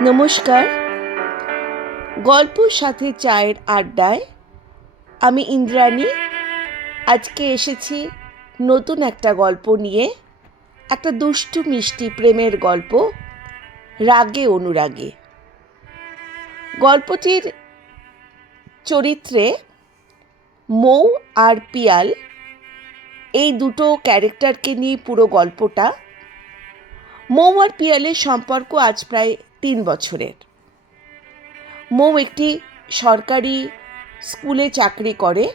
নমস্কার। গল্পর সাথে চায়ের আড্ডায় আমি ইন্দ্রাণী। আজকে এসেছি নতুন একটা গল্প নিয়ে, একটা দুষ্টু মিষ্টি প্রেমের গল্প, রাগে অনুরাগে। গল্পটির চরিত্রে মৌ আর পিয়াল এই দুটো ক্যারেক্টারকে নিয়ে পুরো গল্পটা। মৌ আর পিয়ালের সম্পর্ক আজ প্রায় তিন বছরের। মৌ একটি সরকারি স্কুলে চাকরি করে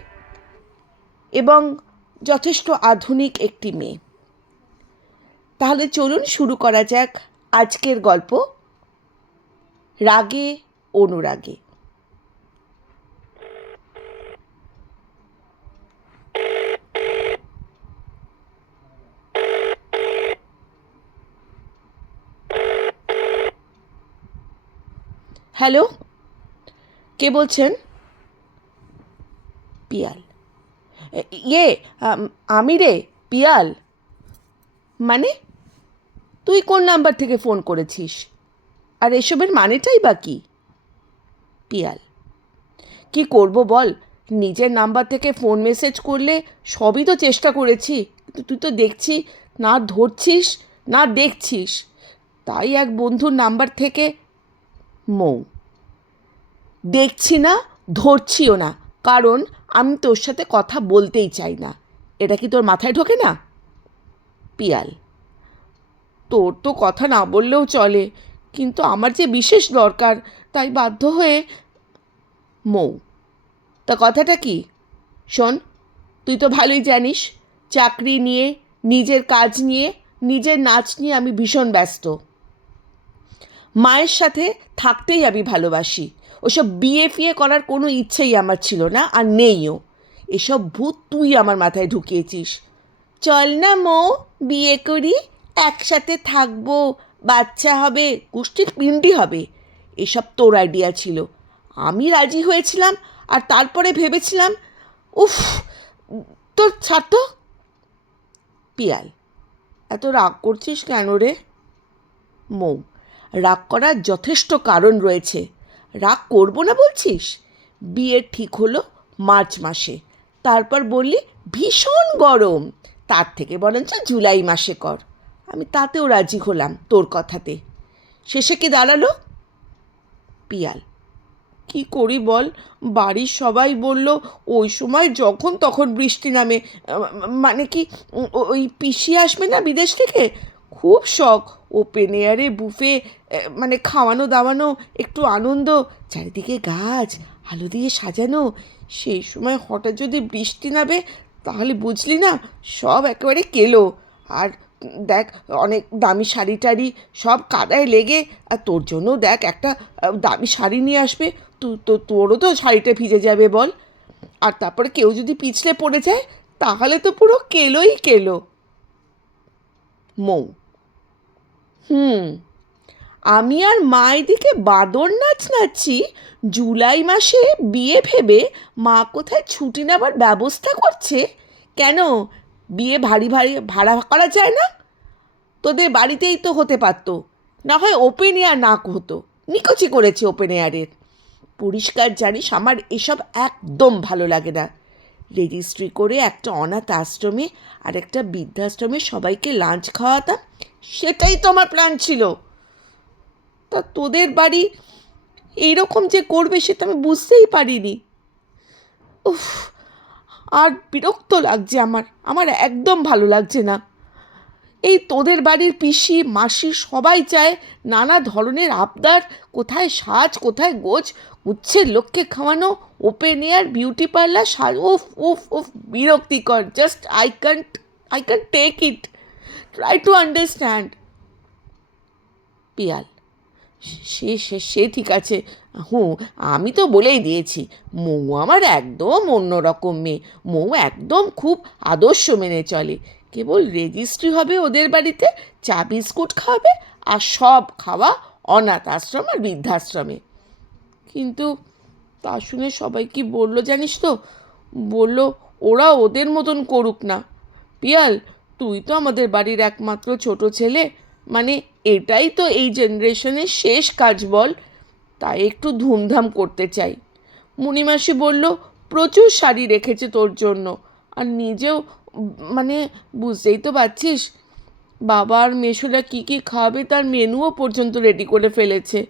এবং যথেষ্ট আধুনিক একটি মেয়ে। তাহলে চলুন শুরু করা যাক আজকের গল্প রাগে অনুরাগে। হ্যালো? কে বলছেন? পিয়াল। ইয়ে আমি রে, পিয়াল। মানে? তুই কোন নাম্বার থেকে ফোন করেছিস? আর এসবের মানেটাই বা কি? পিয়াল। কি করব বল? নিজের নাম্বার থেকে ফোন মেসেজ করলে সবই তো চেষ্টা করেছি। তুই তো দেখছি, না ধরছিস, না দেখছিস। তাই এক বন্ধুর নাম্বার থেকে মৌ। দেখছি না, ধরছিও না। কারণ আমি তোর সাথে কথা বলতেই চাই না। এটা কি তোর মাথায় ঢোকে না? পিয়াল, তোর তো কথা না বললেও চলে, কিন্তু আমার যে বিশেষ দরকার, তাই বাধ্য হয়ে মৌ, তা কথাটা কি? শোন, তুই তো ভালোই জানিস, চাকরি নিয়ে, নিজের কাজ নিয়ে, নিজের নাচ নিয়ে আমি ভীষণ ব্যস্ত। মায়ের সাথে থাকতেই আমি ভালোবাসি। ওসব বিয়ে ফিয়ে করার কোনো ইচ্ছেই আমার ছিল না আর নেইও। এসব ভূত তুই আমার মাথায় ঢুকিয়েছিস। চল না মো, বিয়ে করি, একসাথে থাকব, বাচ্চা হবে, কুষ্টির পিণ্ডি হবে। এসব তোর আইডিয়া ছিল। আমি রাজি হয়েছিলাম আর তারপরে ভেবেছিলাম, উফ, তোর ছাড় তো। পিয়াল, এত রাগ করছিস কেন রে? মৌ, রাগ করার যথেষ্ট কারণ রয়েছে। রাগ করব না বলছিস? বিয়ে ঠিক হলো মার্চ মাসে। তারপর বললি, ভীষণ গরম। তার থেকে বরঞ্চ জুলাই মাসে কর। আমি তাতেও রাজি হলাম তোর কথাতে। শেষে কি দাঁড়াল? পিয়াল। কি করি বল? বাড়ির সবাই বলল, ওই সময় যখন তখন বৃষ্টি নামে। মানে কি ওই পিসি আসবে না বিদেশ থেকে? খুব শখ ওপেন এয়ারে বুফে মানে খাওয়ানো, দাওয়ানো, একটু আনন্দ, চারিদিকে গাছ, আলো দিয়ে সাজানো, সেই সময় হঠাৎ যদি বৃষ্টি নামে, তাহলে বুঝলি না, সব একেবারে কেলো। আর দেখ, অনেক দামি শাড়ি টাড়ি সব কাদায় লেগে, আর তোর জন্য দেখ একটা দামি শাড়ি নিয়ে আসবে, তো তো তোরও তো শাড়িটা ভিজে যাবে বল। আর তারপরে কেউ যদি পিছলে পড়ে যায়, তাহলে তো পুরো কেলোই কেলো। মৌ। হুম। আমি আর মায়ের দিকে বাদর নাচ নাচছি। জুলাই মাসে বিয়ে ভেবে মা কোথায় ছুটি নেবার ব্যবস্থা করছে। কেন? বিয়ে ভারী ভারী ভাড়া করা যায় না? তোদের বাড়িতেই তো হতে পারতো। না হয় ওপেন এয়ার না হতো। নিকচি করেছে ওপেন এয়ারের। পরিষ্কার জানিস, আমার এসব একদম ভালো লাগে না। রেজিস্ট্রি করে একটা অনাথ আশ্রমে আর একটা বৃদ্ধাশ্রমে সবাইকে লাঞ্চ খাওয়াতাম। সেটাই তো আমার প্ল্যান ছিল। তা তোদের বাড়ি এইরকম যে করবে সেটা আমি বুঝতেই পারিনি। উফ, আর বিরক্ত লাগছে আমার। আমার একদম ভালো লাগছে না। এই তোদের বাড়ির পিসি, মাসি সবাই চায় নানা ধরনের আবদার, কোথায় সাজ, কোথায় গোছ উচ্ছের লোককে খাওয়ানো ওপেন এয়ার বিউটি পার্লার সাজ উফ উফ উফ, বিরক্তিকর just I can't I can't take it try to understand Piyal, সে সে সে ঠিক আছে। হুঁ, আমি তো বলেই দিয়েছি, মৌ আমার একদম অন্যরকম মেয়ে। মৌ একদম খুব আদর্শ মেনে চলে। কেবল রেজিস্ট্রি হবে ওদের বাড়িতে, চা, বিস্কুট খাওয়াবে, আর সব খাওয়া অনাথ আশ্রম আর বৃদ্ধাশ্রমে। কিন্তু তা শুনে সবাই কি বলল জানিস তো? বলল, ওরা ওদের মতন করুক না। পিয়াল, তুই তো আমাদের বাড়ির একমাত্র ছোট ছেলে। মানে এটাই তো এই জেনারেশনের শেষ কাজ বল। তাই একটু ধুমধাম করতে চাই। মুনিমাসি বলল, প্রচুর শাড়ি রেখেছে তোর জন্য। আর নিজেও মানে বুঝতেই তো পারছিস, বাবা আর মেশোরা কী কী খাবে তার মেনুও পর্যন্ত রেডি করে ফেলেছে।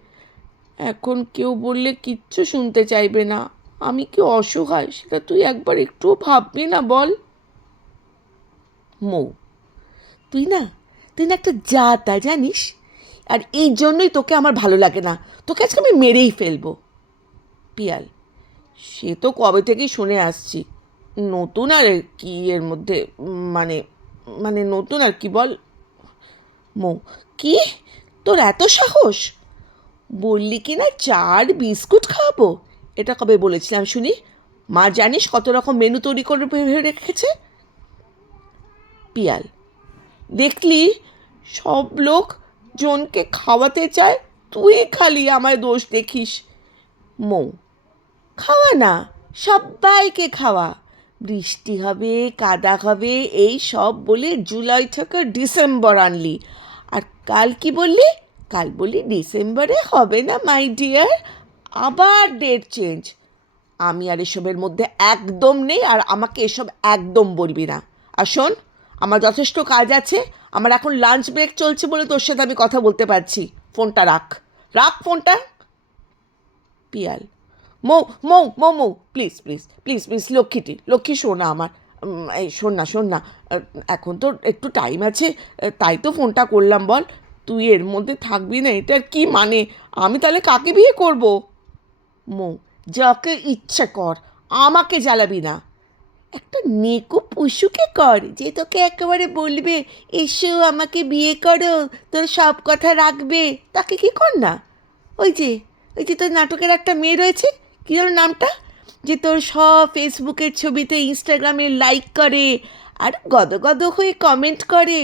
এখন কেউ বললে কিচ্ছু শুনতে চাইবে না। আমি কি অসহায়? সেটা তুই একবার একটুও ভাববি না বল। মৌ, তুই না তুই না একটা জাতা জানিস? আর এই জন্যই তোকে আমার ভালো লাগে না। তোকে আজকে আমি মেরেই ফেলব। পিয়াল, সে তো কবে থেকেই শুনে আসছি। নতুন আর কি এর মধ্যে মানে মানে নতুন আর কি বল। মৌ, কি? তোর এত সাহস? বললি কি না, চার বিস্কুট খাওয়াবো এটা কবে বলেছিলাম শুনি? মা জানিস কত রকম মেনু তৈরি করে ভেবে রেখেছে? পিয়াল, দেখলি সব লোক জনকে খাওয়াতে চায়, তুই খালি আমায় দোষ দেখিস। মৌ, খাওয়া না, সবাইকে খাওয়া। বৃষ্টি হবে, কাদা হবে, এই সব বলে জুলাই থেকে ডিসেম্বর আনলি। আর কাল কি বললি? কাল বলি ডিসেম্বরে হবে না মাই ডিয়ার আবার ডেট চেঞ্জ আমি আর এসবের মধ্যে একদম নেই আর আমাকে এসব একদম বলবি না। আর শোন, আমার যথেষ্ট কাজ আছে, আমার এখন লাঞ্চ ব্রেক চলছে বলে তোর সাথে আমি কথা বলতে পারছি। ফোনটা রাখ। রাখ ফোনটা। Piyal. Mou Mou Mou Mou please please please please লক্ষ্মীটি, লক্ষ্মী শোন না আমার। এই শোন না শোন না। এখন তো একটু টাইম আছে, তাই তো ফোনটা করলাম বল। তুই এর মধ্যে থাকবি না এটার কি মানে? আমি তাহলে কাকে বিয়ে করব? মৌ, যাকে ইচ্ছে কর, আমাকে জ্বালাবি না। একটা নেকু পশুকে কর, যে তোকে একেবারে বলবে, এসো আমাকে বিয়ে করো, তোর সব কথা রাখবে। তাকে কি কর না? ওই যে ওই যে তোর নাটকের একটা মেয়ে রয়েছে, কী যেন নামটা? যে তোর সব ফেসবুকের ছবিতে, ইনস্টাগ্রামে লাইক করে, আর গদ গদ হয়ে কমেন্ট করে,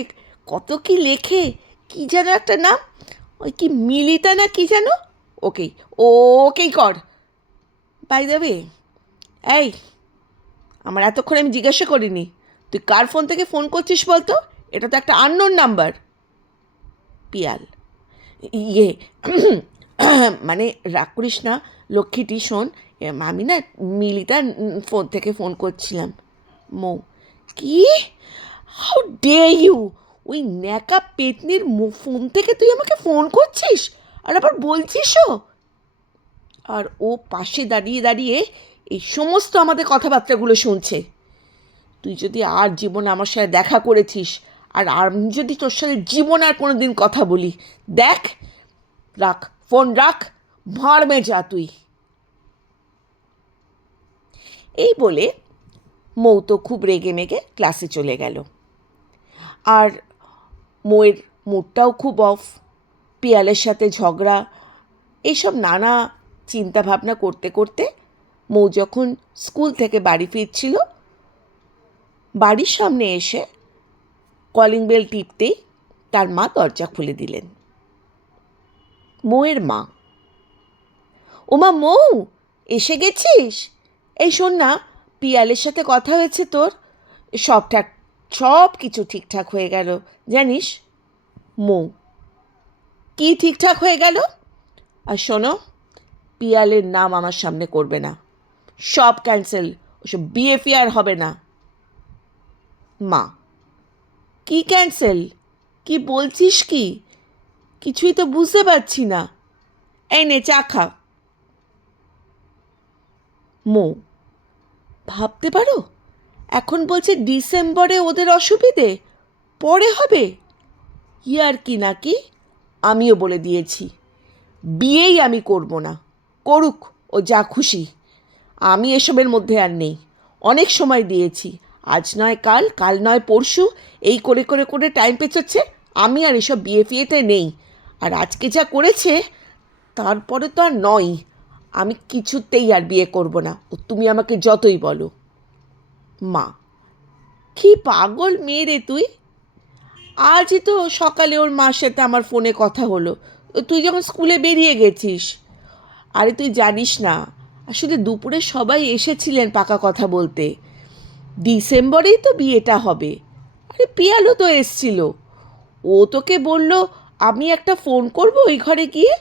কত কি লেখে। কি যেন একটা নাম? ওই কি মিলিতা না কি যেন? ওকেই ওকেই কর। বাই দেবে এই, আমার এতক্ষণ আমি জিজ্ঞাসা করিনি। তুই কার ফোন থেকে ফোন করছিস বলতো? এটা তো একটা আননোন নাম্বার পিয়াল। ইয়ে মানে রাগ করিস না, লক্ষ্মীটি, শোন, আমি না মিলিতার ফোন থেকে ফোন করছিলাম। মৌ, কি? হাউ ডে ইউ ওই ন্যাকা পেতনির ফোন থেকে তুই আমাকে ফোন করছিস? আর আবার বলছিসও? আর ও পাশে দাঁড়িয়ে দাঁড়িয়ে এই সমস্ত আমাদের কথাবার্তাগুলো শুনছে। তুই যদি আর জীবনে আমার সাথে দেখা করেছিস, আর আমি যদি তোর সাথে জীবন আর কোনো দিন কথা বলি, দেখ, রাখ, ফোন রাখ ভাঁড়মে যা তুই। এই বলে মৌ তো খুব রেগে মেগে ক্লাসে চলে গেল। আর মৌয়ের মুডটাও খুব অফ পিয়ালের সাথে ঝগড়া এইসব নানা চিন্তা ভাবনা করতে করতে মৌ যখন স্কুল থেকে বাড়ি ফিরছিল, বাড়ির সামনে এসে কলিং বেল টিপতেই তার মা দরজা খুলে দিলেন। মৌয়ের মা, ওমা মৌ, এসে গেছিস? এই শোন না, পিয়ালের সাথে কথা হয়েছে তোর, সব সব কিছু ঠিকঠাক হয়ে গেল। জানিস, মৌ। কি ঠিকঠাক হয়ে গেল? আর শোনো, পিয়ালের নাম আমার সামনে করবে না। সব ক্যান্সেল ওসব বিএফি আর হবে না। মা, কি ক্যান্সেল কি বলছিস কি? কিছুই তো বুঝতে পারছি না। এই নে, চা খা। মো, ভাবতে পারো? এখন বলছে ডিসেম্বরে ওদের অসুবিধে? পরে হবে। ইয়ার কি নাকি আমিও বলে দিয়েছি। বিয়েই আমি করব না। করুক, ও যা খুশি। আমি এসবের মধ্যে আর নেই। অনেক সময় দিয়েছি। আজ নয় কাল কাল নয় পরশু। এই করে করে করে টাইম পেছোচ্ছে। আমি আর এসব বিয়ে ফিয়েতে নেই। আর আজকে যা করেছে, তারপরে তো আর নয়। আমি কিছুতেই আর বিয়ে করব না। ও তুমি আমাকে যতই বলো। মা, কি পাগল মেয়ে রে তুই? আজই তো সকালে ওর মার সাথে আমার ফোনে কথা হলো। তুই যখন স্কুলে বেরিয়ে গেছিস। আরে তুই জানিস না, আসলে দুপুরে সবাই এসেছিলেন পাকা কথা বলতে। ডিসেম্বরেই তো বিয়েটা হবে। আরে পিয়ালো তো এসছিল। ও ও তোকে বলল, আমি একটা ফোন করব ওই ঘরে গিয়ে?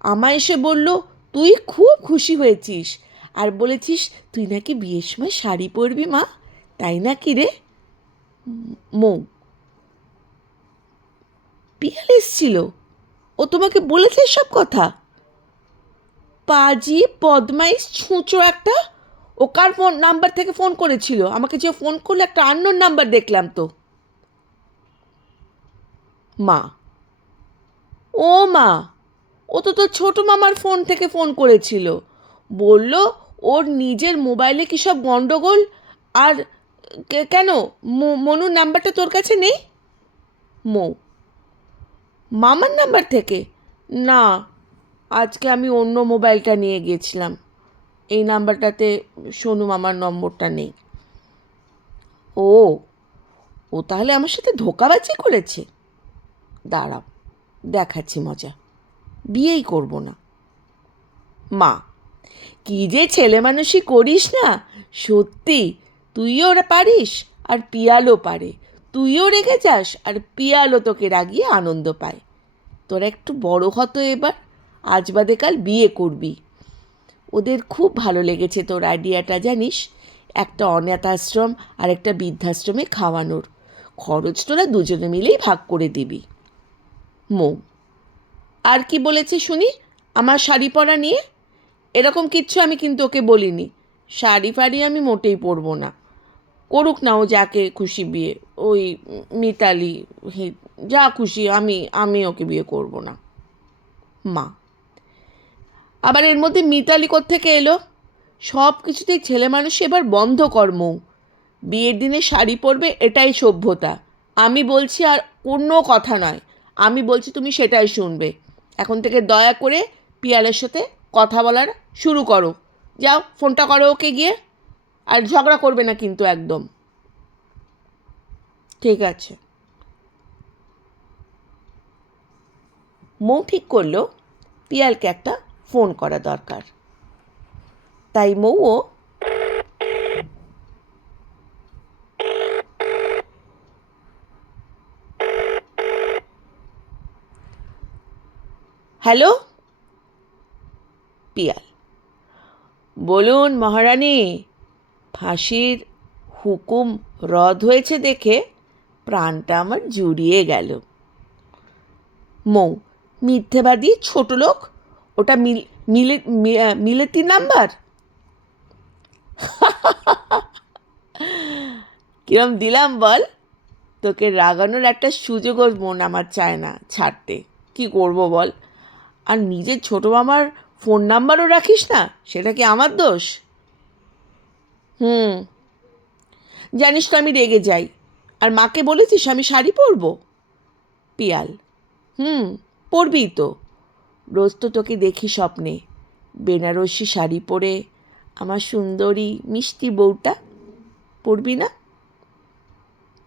আমায় এসে বলল, তুই খুব খুশি হয়েছিস। আর বলেছিস, তুই নাকি বিয়ের সময় শাড়ি পরবি, মা? তাই নাকি রে? মৌ, পিয়াল এসছিল। ও তোমাকে বলেছে সব কথা? পাজি, বদমাইশ, ছুঁচো একটা? ও কার ফোন, নাম্বার থেকে ফোন করেছিল? আমাকে যে ফোন করল, একটা আননোন নাম্বার দেখলাম তো। মা, ও মা, ও তো তোর ছোটো মামার ফোন থেকে ফোন করেছিল। বলল ওর নিজের মোবাইলে কী সব গণ্ডগোল আর কেন? মনুর নাম্বারটা তোর কাছে নেই? মৌ। মামার নাম্বার থেকে? না, আজকে আমি অন্য মোবাইলটা নিয়ে গেছিলাম। এই নাম্বারটাতে সোনু মামার নম্বরটা নেই। ও ও তাহলে আমার সাথে ধোকাবাজি করেছে? দাঁড়াও, দেখাচ্ছি মজা। বিয়েই করব না। মা কি যে ছেলে মানুষই করিস না। সত্যি, তুইও পারিস আর পিয়ালও পারে। তুইও রেগে যাস আর পিয়ালও তোকে রাগিয়ে আনন্দ পায়। তোরা একটু বড় হতো এবার, আজ বাদে কাল বিয়ে করবি। ওদের খুব ভালো লেগেছে তোর আইডিয়াটা, জানিস? একটা অনাথ আশ্রম আর একটা বৃদ্ধাশ্রমে খাওয়ানোর। খরচ তোরা দুজনে মিলেই ভাগ করে দিবি। মৌ, আর কি বলেছে শুনি? আমার শাড়ি পরা নিয়ে? এরকম কিচ্ছু আমি কিন্তু ওকে বলিনি। শাড়ি ফাড়ি আমি মোটেই পরবো না। করুক না ও যাকে খুশি বিয়ে, ওই মিতালি যা খুশি আমি আমি ওকে বিয়ে করব না। মা। আবার এর মধ্যে মিতালি থেকে এলো? সব কিছুতেই ছেলে মানুষ এবার বন্ধ কর্ম। বিয়ের দিনে শাড়ি পরবে এটাই সভ্যতা। আমি বলছি আর কোনো কথা নয়। আমি বলছি তুমি সেটাই শুনবে। এখন থেকে দয়া করে পিয়ালের সাথে কথা বলার শুরু করো। যাও, ফোনটা করো ওকে গিয়ে। আর ঝগড়া করবে না কিন্তু একদম। ঠিক আছে। মৌ ঠিক করল, পিয়ালকে একটা ফোন করা দরকার। তাই মৌও হ্যালো পিয়াল বলুন মহারানী, ফাঁসির হুকুম রদ হয়েছে দেখে প্রাণটা আমার জুড়িয়ে গেল। মৌ, মিথ্যেবাদী ছোট লোক, ওটা মিল মিলেতি নাম্বার? কিরম দিলাম বল, তোকে রাগানোর একটা সুযোগও মন আমার চায় না ছাড়তে। কি করব বল? আর নিজের ছোটো মামার ফোন নাম্বারও রাখিস না? সেটা কি আমার দোষ? হুম। জানিস তো আমি রেগে যাই। আর মাকে বলেছিস আমি শাড়ি পরবো? পিয়াল। হুম, পরবি তো। রোজ তো তোকে দেখি স্বপ্নে। বেনারসি শাড়ি পরে আমার সুন্দরী মিষ্টি বউটা। পরবি না?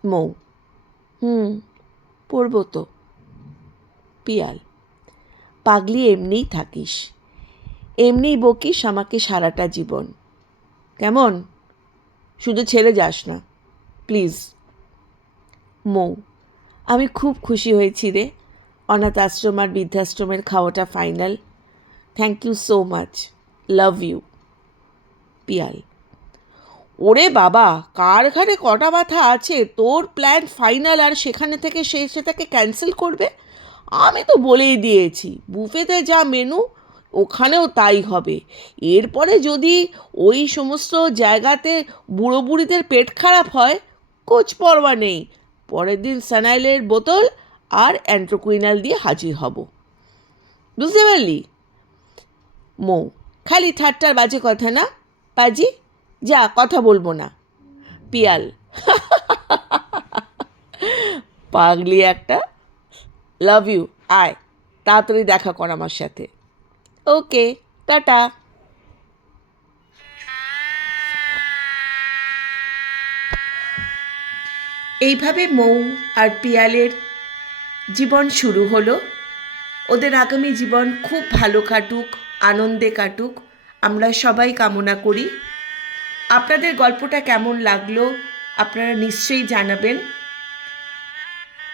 মৌ। হুম, পরবো তো। পিয়াল। পাগলি এমনিই থাকিস। এমনিই বকিস আমাকে সারাটা জীবন। কেমন? শুধু ছেড়ে যাস না। প্লিজ। মৌ, আমি খুব খুশি হয়েছি রে। অনাথ আশ্রম আর বৃদ্ধাশ্রমের খাওয়াটা final. Thank you so much. Love you. Piyal, ওরে বাবা, কার কটা মাথা আছে? তোর প্ল্যান ফাইনাল আর সেখানে থেকে সে সেটাকে ক্যান্সেল করবে? আমি তো বলেই দিয়েছি। বুফেতে যা মেনু ওখানেও তাই হবে। এরপরে যদি ওই সমস্ত জায়গাতে বুড়ো বুড়িদের পেট খারাপ হয়, কোচ পরোয়া নেই। পরের দিন সানাইলের বোতল আর অ্যান্ট্রোকুইনাল দিয়ে হাজির হব। বুঝতে পারলি? মৌ, খালি ঠাট্টার বাজে কথা না? পাজি, যা, কথা বলব না। পিয়াল, পাগলি একটা। লাভ ইউ, আয়, তাড়াতাড়ি দেখা কর আমার সাথে। Okay, tata. এইভাবে মৌ আর পিয়ালের জীবন শুরু হলো। ওদের আগামী জীবন খুব ভালো কাটুক, আনন্দে কাটুক। আমরা সবাই কামনা করি। আপনাদের গল্পটা কেমন লাগল আপনারা নিশ্চয়ই জানাবেন।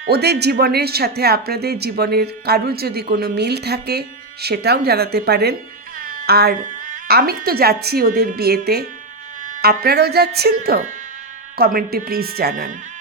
ওদের জীবনের সাথে আপনাদের জীবনের কারুর যদি কোনো মিল থাকে সেটাও জানাতে পারেন। আর আমি তো যাচ্ছি ওদের বিয়েতে। আপনারাও যাচ্ছেন তো? কমেন্টে প্লিজ জানান।